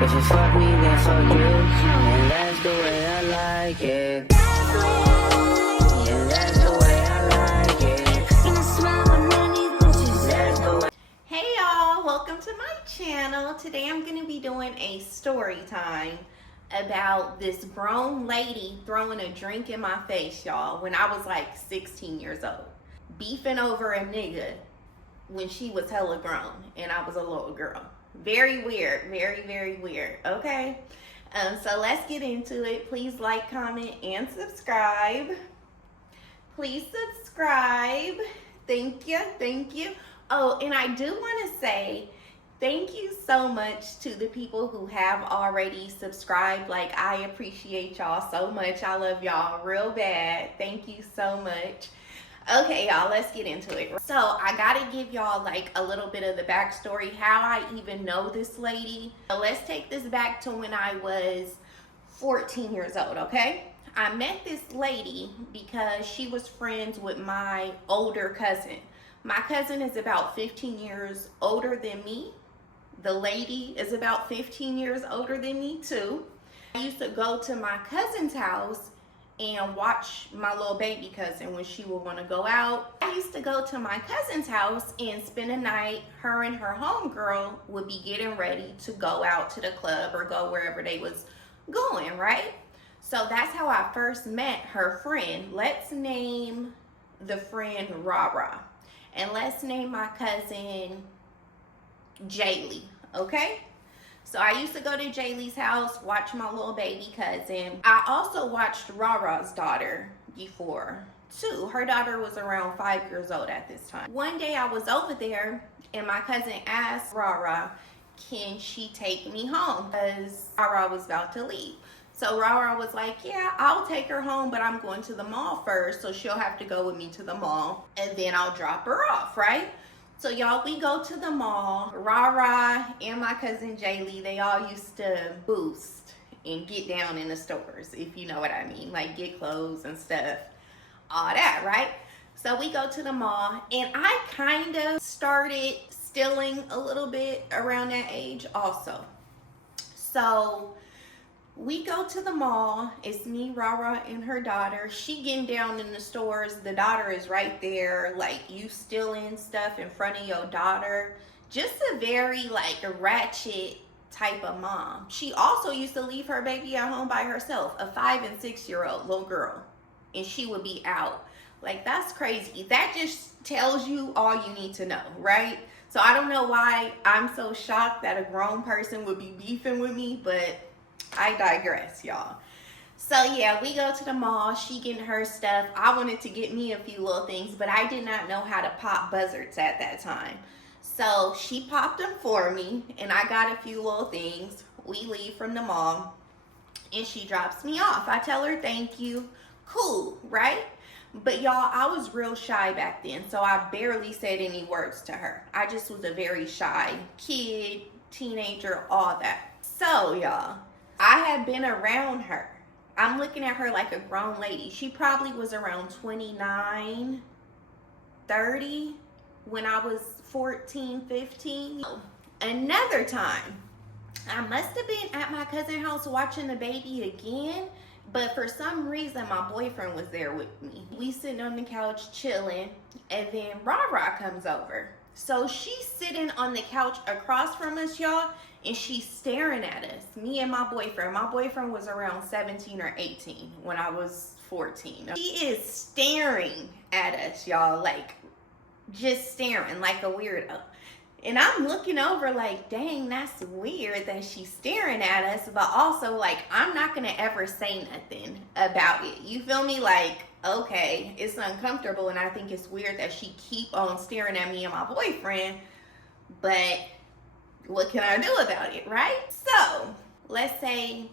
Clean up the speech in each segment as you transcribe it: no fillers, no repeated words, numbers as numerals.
If you fuck me, then fuck you. And that's the way I like it. Yeah, that's the way I like it. That's the way. Hey y'all, welcome to my channel. Today I'm going to be doing a story time about this grown lady throwing a drink in my face, y'all, when I was like 16 years old. Beefing over a nigga when she was hella grown and I was a little girl. Very weird, very, very weird, okay? So let's get into it. Please like, comment, and subscribe. Please subscribe. Thank you, thank you. Oh, and I do want to say thank you so much to the people who have already subscribed. Like, I appreciate y'all so much. I love y'all real bad. Thank you so much. Okay, y'all, let's get into it. So I gotta give y'all like a little bit of the backstory, how I even know this lady. So let's take this back to when I was 14 years old, okay? I met this lady because she was friends with my older cousin. My cousin is about 15 years older than me. The lady is about 15 years older than me too. I used to go to my cousin's house and watch my little baby cousin when she would want to go out. I used to go to my cousin's house and spend a night. Her and her homegirl would be getting ready to go out to the club or go wherever they was going, right? So that's how I first met her friend. Let's name the friend Rara. And let's name my cousin Jaylee, okay? So I used to go to Jaylee's house, watch my little baby cousin. I also watched Rara's daughter before too. Her daughter was around 5 years old at this time. One day I was over there and my cousin asked Rara, can she take me home? Because Rara was about to leave. So Rara was like, yeah, I'll take her home, but I'm going to the mall first, so she'll have to go with me to the mall and then I'll drop her off, right? So y'all, we go to the mall. Rara and my cousin Jaylee, they all used to boost and get down in the stores, if you know what I mean, like get clothes and stuff, all that, right? So we go to the mall and I kind of started stealing a little bit around that age also. So we go to the mall. It's me, Rara, and her daughter. She getting down in the stores. The daughter is right there. Like, you stealing stuff in front of your daughter. Just a very, like, ratchet type of mom. She also used to leave her baby at home by herself. A 5 and 6 year old little girl. And she would be out. Like, that's crazy. That just tells you all you need to know, right? So I don't know why I'm so shocked that a grown person would be beefing with me, but I digress, y'all. So yeah, we go to the mall. She getting her stuff. I wanted to get me a few little things, but I did not know how to pop buzzards at that time. So she popped them for me, and I got a few little things. We leave from the mall, and she drops me off. I tell her thank you. Cool, right? But y'all, I was real shy back then, so I barely said any words to her. I just was a very shy kid, teenager, all that. So y'all, I had been around her. I'm looking at her like a grown lady. She probably was around 29, 30 when I was 14, 15. Another time, I must have been at my cousin's house watching the baby again, but for some reason my boyfriend was there with me. We sitting on the couch chilling, and then Rara comes over. So she's sitting on the couch across from us, y'all, and she's staring at us, me and my boyfriend. My boyfriend was around 17 or 18 when I was 14. She is staring at us, y'all, like just staring like a weirdo. And I'm looking over like, dang, that's weird that she's staring at us, but also like, I'm not gonna ever say nothing about it. You feel me? Like, okay, it's uncomfortable and I think it's weird that she keep on staring at me and my boyfriend, but what can I do about it, right? So let's say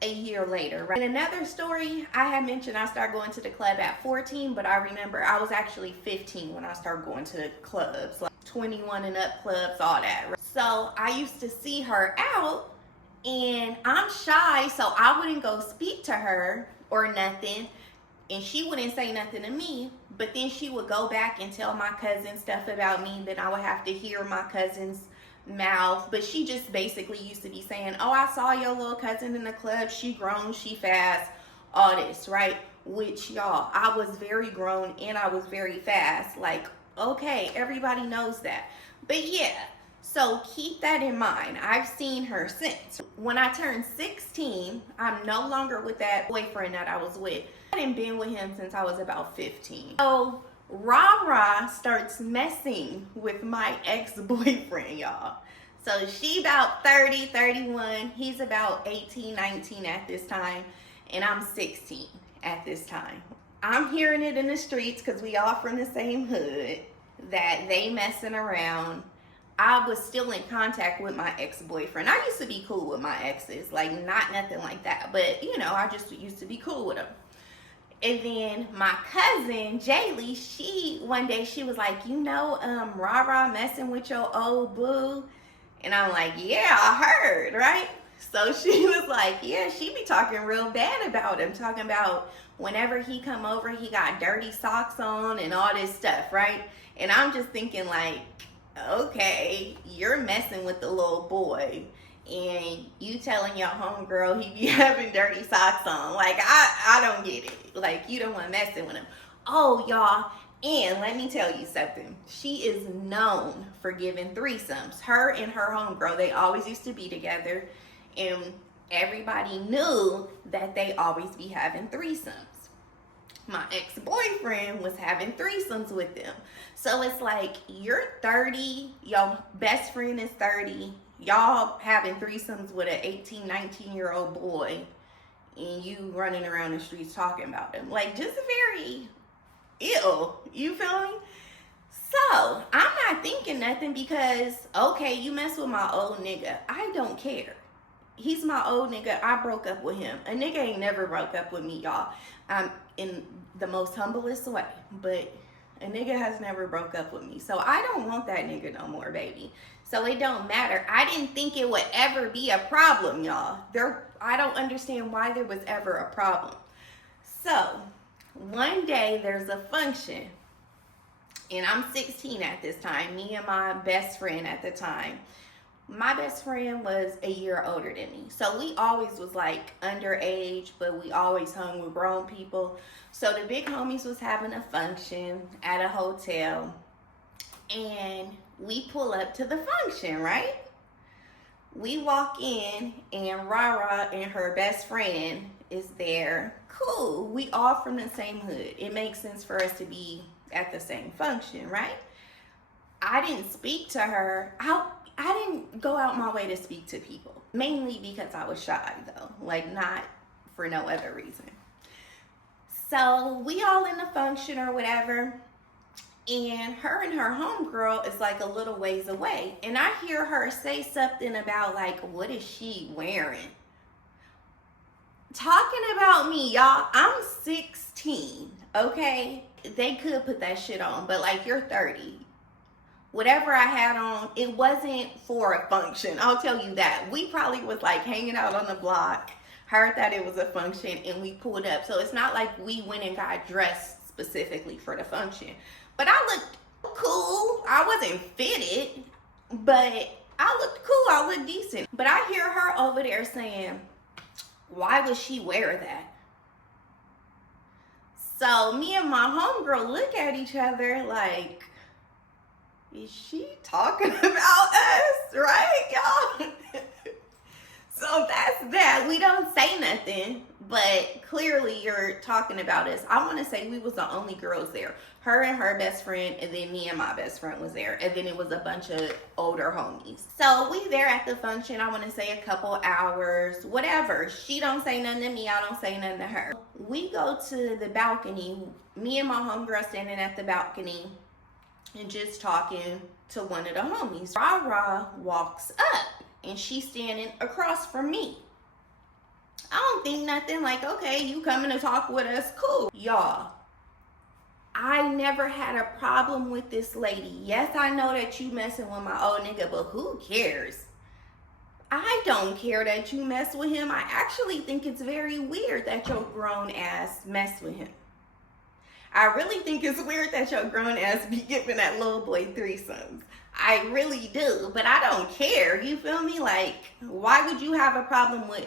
a year later, right? In another story, I had mentioned I started going to the club at 14, but I remember I was actually 15 when I started going to the clubs, like 21 and up clubs, all that, right? So I used to see her out and I'm shy, so I wouldn't go speak to her or nothing, and she wouldn't say nothing to me, but then she would go back and tell my cousin stuff about me. Then I would have to hear my cousin's mouth, but she just basically used to be saying, oh, I saw your little cousin in the club, she grown, she fast, all this, right? Which, y'all, I was very grown and I was very fast. Like, okay, everybody knows that. But yeah, so keep that in mind. I've seen her since. When I turned 16, I'm no longer with that boyfriend that I was with. I hadn't been with him since I was about 15. So Rah starts messing with my ex-boyfriend, y'all. So she about 30, 31. He's about 18, 19 at this time. And I'm 16 at this time. I'm hearing it in the streets because we all from the same hood that they messing around. I was still in contact with my ex-boyfriend. I used to be cool with my exes. Like, not nothing like that. But, you know, I just used to be cool with them. And then my cousin, Jaylee, one day she was like, you know, Rah messing with your old boo. And I'm like, yeah, I heard, right? So she was like, yeah, she be talking real bad about him. Talking about whenever he come over, he got dirty socks on and all this stuff, right? And I'm just thinking like, okay, you're messing with the little boy. And you telling your homegirl he be having dirty socks on. Like, I don't get it. Like, you don't want messing with him. Oh, y'all. And let me tell you something. She is known for giving threesomes. Her and her homegirl, they always used to be together. And everybody knew that they always be having threesomes. My ex-boyfriend was having threesomes with them. So it's like, you're 30, your best friend is 30, y'all having threesomes with an 18, 19-year-old boy, and you running around the streets talking about them. Like, just very ill, you feel me? So, I'm not thinking nothing because, okay, you mess with my old nigga. I don't care. He's my old nigga. I broke up with him. A nigga ain't never broke up with me, y'all. I'm in the most humblest way, but a nigga has never broke up with me. So I don't want that nigga no more, baby. So it don't matter. I didn't think it would ever be a problem, y'all. I don't understand why there was ever a problem. So one day there's a function, and I'm 16 at this time, me and my best friend at the time. My best friend was a year older than me. So we always was like underage, but we always hung with grown people. So the big homies was having a function at a hotel, and we pull up to the function, right? We walk in, and Rah and her best friend is there. Cool, we all from the same hood. It makes sense for us to be at the same function, right? I didn't speak to her. I didn't go out my way to speak to people, mainly because I was shy though, like not for no other reason. So we all in the function or whatever, and her homegirl is like a little ways away, and I hear her say something about like, what is she wearing? Talking about me, y'all. I'm 16, okay? They could put that shit on, but like, you're 30. Whatever I had on, it wasn't for a function. I'll tell you that. We probably was like hanging out on the block, heard that it was a function, and we pulled up. So it's not like we went and got dressed specifically for the function. But I looked cool. I wasn't fitted, but I looked cool. I looked decent. But I hear her over there saying, why would she wear that? So me and my homegirl look at each other like, is she talking about us, right, y'all? So that's that. We don't say nothing, but clearly you're talking about us. I want to say we was the only girls there. Her and her best friend, and then me and my best friend was there. And then it was a bunch of older homies. So we there at the function, I want to say a couple hours, whatever. She don't say nothing to me, I don't say nothing to her. We go to the balcony, me and my homegirl standing at the balcony and just talking to one of the homies. Rah walks up, and she's standing across from me. I don't think nothing, like, okay, you coming to talk with us, cool. Y'all, I never had a problem with this lady. Yes, I know that you messing with my old nigga, but who cares? I don't care that you mess with him. I actually think it's very weird that your grown ass mess with him. I really think it's weird that your grown ass be giving that little boy threesomes. I really do, but I don't care. You feel me? Like, why would you have a problem with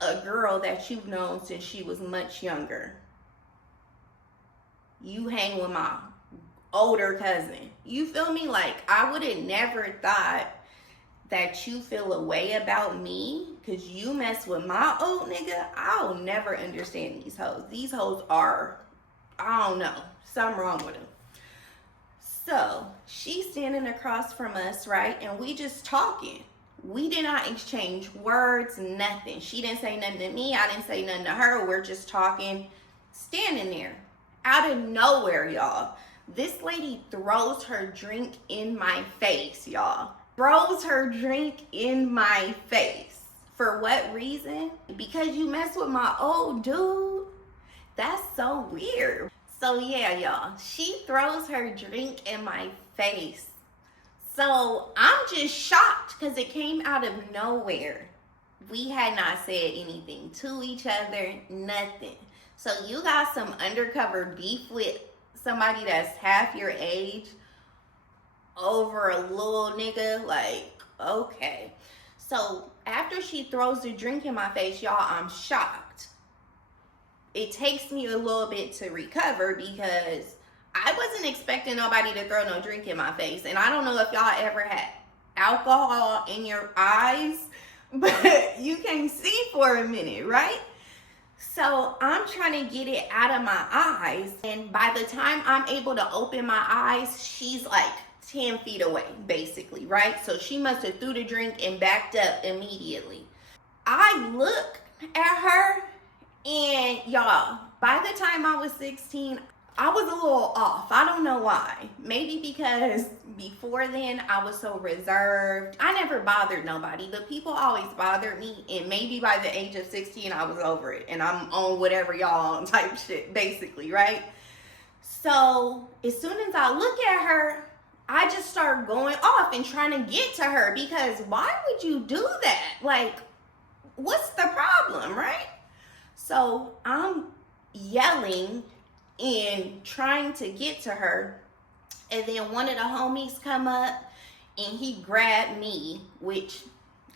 a girl that you've known since she was much younger? You hang with my older cousin. You feel me? Like, I would have never thought that you feel a way about me because you mess with my old nigga. I'll never understand these hoes. These hoes are, I don't know, something wrong with them. So she's standing across from us, right? And we just talking. We did not exchange words, nothing. She didn't say nothing to me. I didn't say nothing to her. We're just talking, standing there. Out of nowhere, y'all, this lady throws her drink in my face, y'all. Throws her drink in my face. For what reason? Because you mess with my old dude? That's so weird. So yeah, y'all, she throws her drink in my face. So I'm just shocked because it came out of nowhere. We had not said anything to each other, nothing. So you got some undercover beef with somebody that's half your age over a little nigga? Like, okay. So after she throws the drink in my face, y'all, I'm shocked. It takes me a little bit to recover because I wasn't expecting nobody to throw no drink in my face. And I don't know if y'all ever had alcohol in your eyes, but you can see for a minute, right? So I'm trying to get it out of my eyes. And by the time I'm able to open my eyes, she's like 10 feet away, basically, right? So she must have threw the drink and backed up immediately. I look at her, and y'all, by the time I was 16, I was a little off. I don't know why. Maybe because before then I was so reserved. I never bothered nobody, but people always bothered me. And maybe by the age of 16, I was over it. And I'm on whatever y'all on type shit, basically, right? So as soon as I look at her, I just start going off and trying to get to her because why would you do that? Like, what's the problem, right? So I'm yelling and trying to get to her, and then one of the homies come up and he grabbed me, which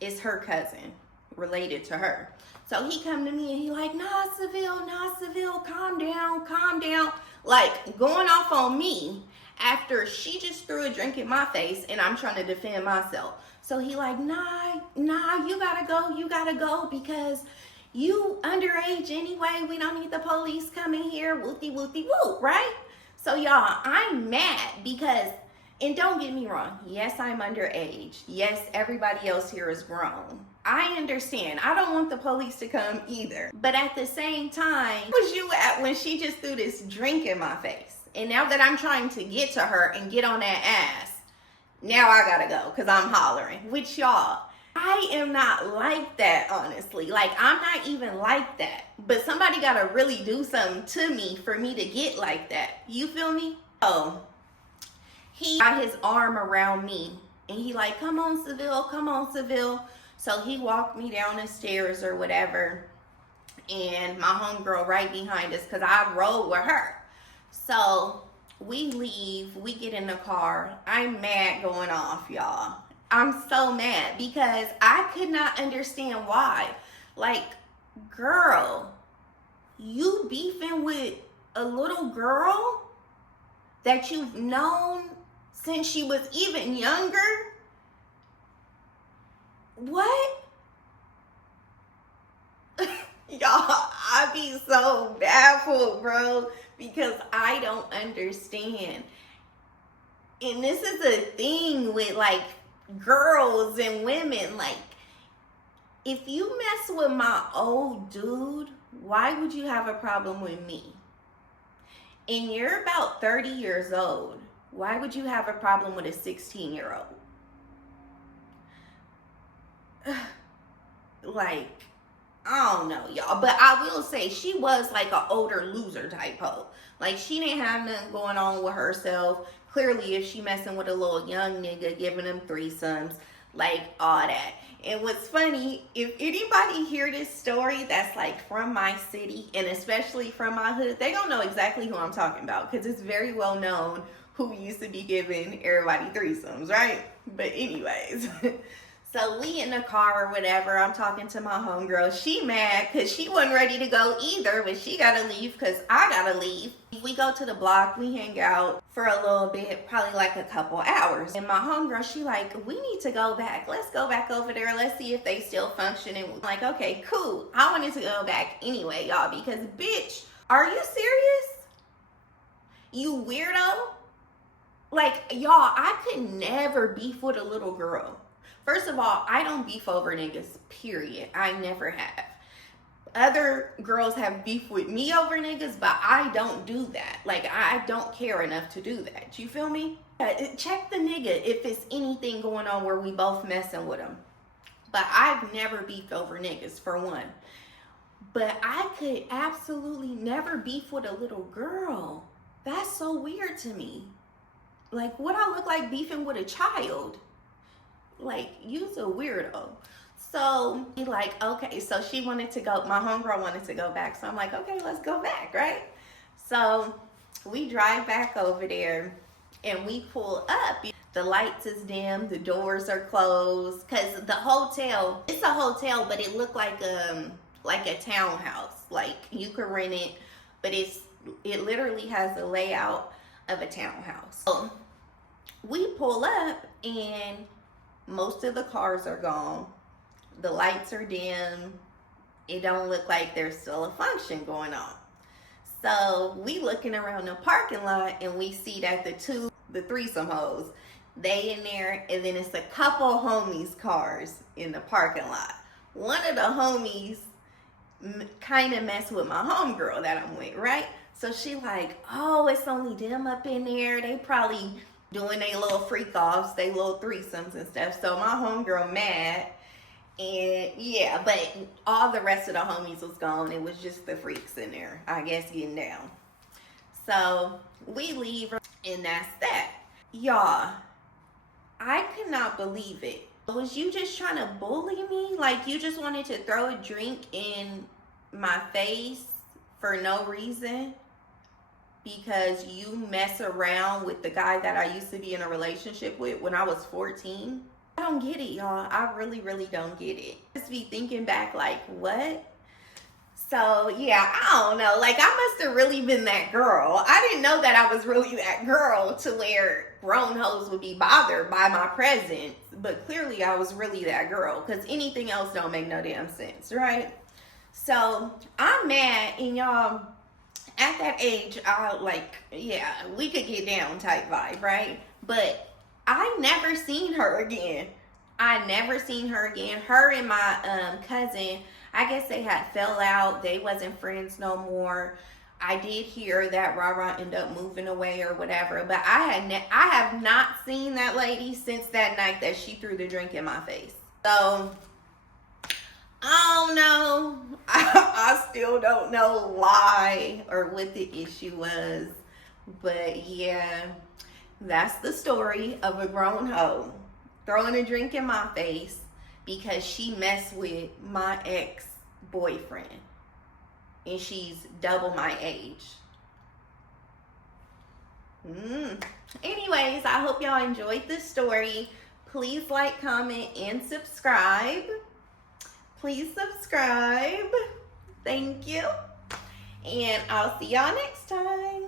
is her cousin related to her. So he come to me and he like, nah, Seville, calm down, like going off on me after she just threw a drink in my face and I'm trying to defend myself. So he like, nah, you gotta go because you underage anyway. We don't need the police coming here. Wooty woo, right? So y'all, I'm mad because, and don't get me wrong, yes, I'm underage. Yes, everybody else here is grown. I understand. I don't want the police to come either. But at the same time, where was you at when she just threw this drink in my face? And now that I'm trying to get to her and get on that ass, now I gotta go because I'm hollering. Which y'all, I am not like that, honestly. Like, I'm not even like that. But somebody gotta really do something to me for me to get like that. You feel me? Oh, he got his arm around me and he like, come on, Seville. So he walked me down the stairs or whatever. And my homegirl right behind us because I rode with her. So we leave, we get in the car. I'm mad going off, y'all. I'm so mad because I could not understand why. Like, girl, you beefing with a little girl that you've known since she was even younger? What? Y'all, I be so baffled, bro, because I don't understand. And this is a thing with, like, girls and women. Like, if you mess with my old dude, why would you have a problem with me? And you're about 30 years old. Why would you have a problem with a 16-year-old? Like, I don't know, y'all. But I will say she was like an older loser type hoe. Like, she didn't have nothing going on with herself. Clearly, if she messing with a little young nigga, giving him threesomes, like all that. And what's funny, if anybody hear this story that's like from my city and especially from my hood, they don't know exactly who I'm talking about because it's very well known who used to be giving everybody threesomes, right? But anyways, so we in the car or whatever. I'm talking to my homegirl. She mad because she wasn't ready to go either, but she gotta leave because I gotta leave. We go to the block, we hang out for a little bit, probably like a couple hours. And my homegirl, she like, we need to go back. Let's go back over there. Let's see if they still function. And we're like, okay, cool. I wanted to go back anyway, y'all, because bitch, are you serious? You weirdo? Like, y'all, I could never beef with a little girl. First of all, I don't beef over niggas, period. I never have. Other girls have beef with me over niggas, but I don't do that. Like, I don't care enough to do that. You feel me? Check the nigga if it's anything going on where we both messing with him. But I've never beefed over niggas, for one. But I could absolutely never beef with a little girl. That's so weird to me. Like, what I look like beefing with a child? Like, you's a weirdo. So, like, okay, so she wanted to go, my homegirl wanted to go back. So I'm like, okay, let's go back, right? So we drive back over there and we pull up. The lights is dim, the doors are closed. Cause the hotel, it's a hotel, but it looked like a townhouse. Like, you could rent it, but it literally has the layout of a townhouse. So we pull up and most of the cars are gone. The lights are dim. It don't look like there's still a function going on. So we looking around the parking lot and we see that the threesome hoes, they in there, and then it's a couple homies' cars in the parking lot. One of the homies kind of messed with my homegirl that I'm with, right? So she like, oh, it's only them up in there. They probably doing their little freak offs, they little threesomes and stuff. So my homegirl mad, and yeah, but all the rest of the homies was gone. It was just the freaks in there, I guess, getting down. So we leave, and that's that. Y'all, I could not believe it. Was you just trying to bully me? Like, you just wanted to throw a drink in my face for no reason? Because you mess around with the guy that I used to be in a relationship with when I was 14? I don't get it, y'all. I really, really don't get it. Just be thinking back like, what? So, yeah, I don't know. Like, I must have really been that girl. I didn't know that I was really that girl to where grown hoes would be bothered by my presence. But clearly, I was really that girl. Because anything else don't make no damn sense, right? So, I'm mad, and y'all, at that age, I like, yeah, we could get down type vibe, right? But I never seen her again. I never seen her again. Her and my cousin, I guess they had fell out. They wasn't friends no more. I did hear that Rara ended up moving away or whatever. But I have not seen that lady since that night that she threw the drink in my face. So, I don't know. I still don't know why or what the issue was. But yeah, that's the story of a grown hoe throwing a drink in my face because she messed with my ex-boyfriend. And she's double my age. Anyways, I hope y'all enjoyed this story. Please like, comment, and subscribe. Please subscribe. Thank you. And I'll see y'all next time.